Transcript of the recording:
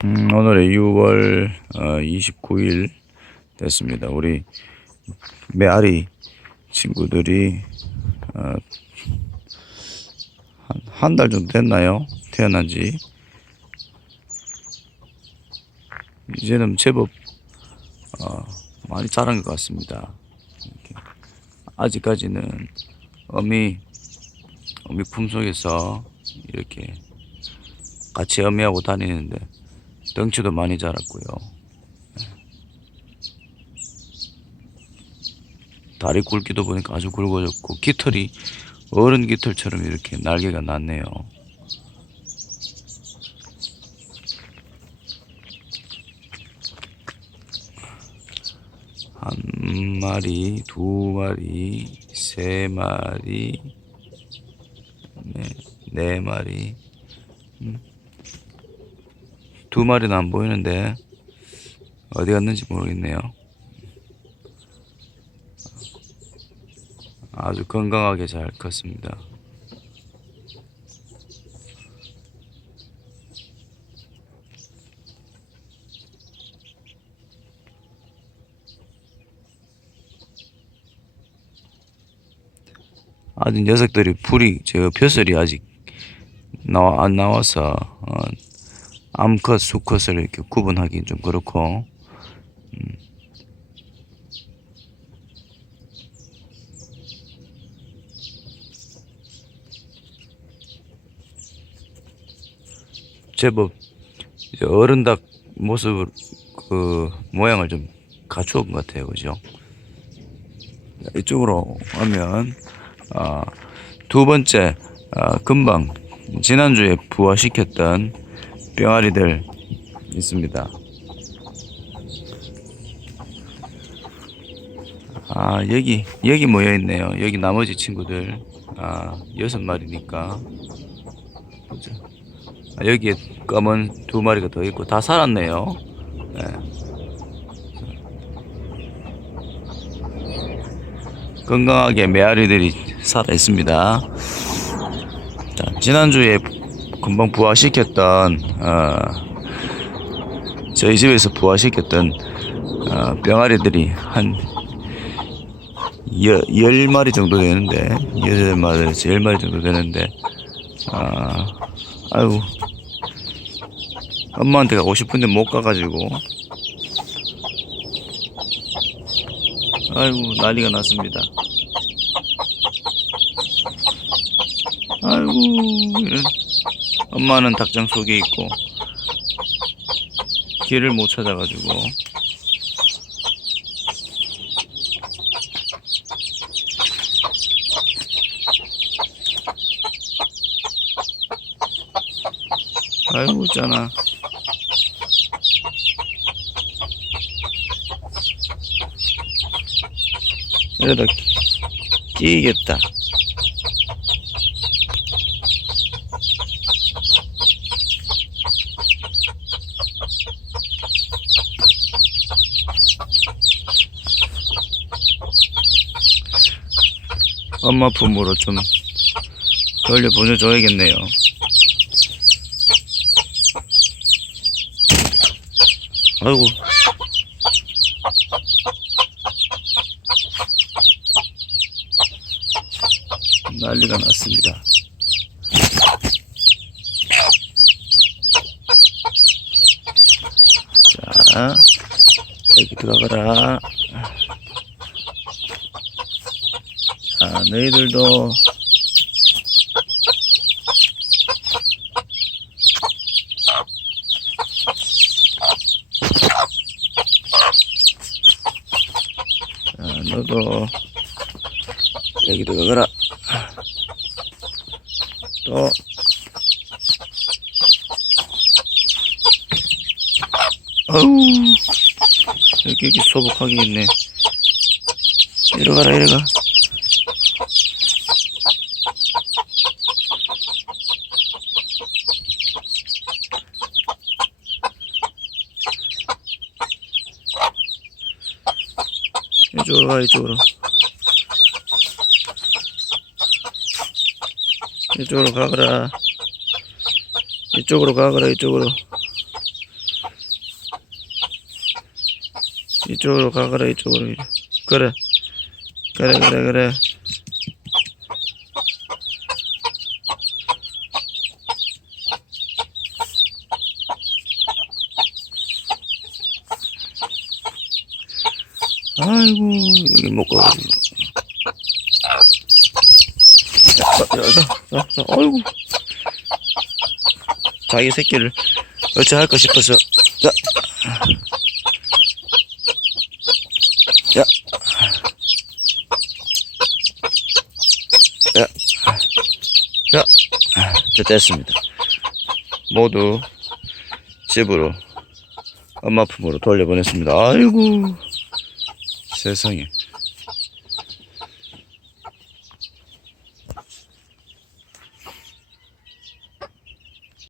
음, 오늘의 6월 어, 29일 됐습니다. 우리 메아리 친구들이 어, 한달 정도 됐나요? 태어난 지. 이제는 제법 어, 많이 자란 것 같습니다. 이렇게. 아직까지는 어미 어미 품속에서 이렇게 같이 어미하고 다니는데 덩치도 많이 자랐고요. 다리 굵기도 보니까 아주 굵어졌고 깃털이 어른 깃털처럼 이렇게 날개가 났네요. 한 마리, 두 마리, 세 마리, 네, 네 마리, 음. 두 마리는 안 보이는데 어디 갔는지 모르겠네요. 아주 건강하게 잘 컸습니다. 아직 녀석들이 풀이 저 벼슬이 아직 나와 안 나와서 어, 암컷 수컷을 이렇게 구분하기 좀 그렇고 음. 제법 어른닭 모습 그 모양을 좀 갖추은 것 같아요, 그죠? 자, 이쪽으로 하면 아, 두 번째 아, 금방 지난주에 부화시켰던 병아리들 있습니다. 아 여기 여기 모여 있네요. 여기 나머지 친구들 아 여섯 마리니까 그죠? 아, 여기에 검은 두 마리가 더 있고 다 살았네요. 네. 건강하게 메아리들이 살아 있습니다. 자, 지난주에 금방 부화시켰던 어, 저희 집에서 부화시켰던 어, 병아리들이 한 여, 열 마리 정도 되는데 여덟 마리에서 열 마리 정도 되는데 아 아이고 엄마한테 가고 싶은데 못 가가지고 아이고 난리가 났습니다 아이고. 엄마는 닭장 속에 있고 길을 못 찾아가지고. 아이고 있잖아. 이러다 끼겠다 엄마 품으로 좀 돌려 보내줘야겠네요. 아이고. 난리가 났습니다. 자, 여기 들어가라. 자, 너희들도 자, 너도 여기 들어가라. 또 어우 여기 여기 소복하게 있네. 이리가라 이리가. 이쪽으로 가 이쪽으로 이쪽으로 가거라 이쪽으로 가거라 이쪽으로 이쪽으로 가거라 이쪽으로 그래. 그래 그래 그래. 아이고 여기 못 가. 자, 자, 아이고. 자기 새끼를 어찌 할까 싶어서. 자, 야, 야, 자, 자 됐습니다. 모두 집으로 엄마 품으로 돌려보냈습니다. 아이고 세상에.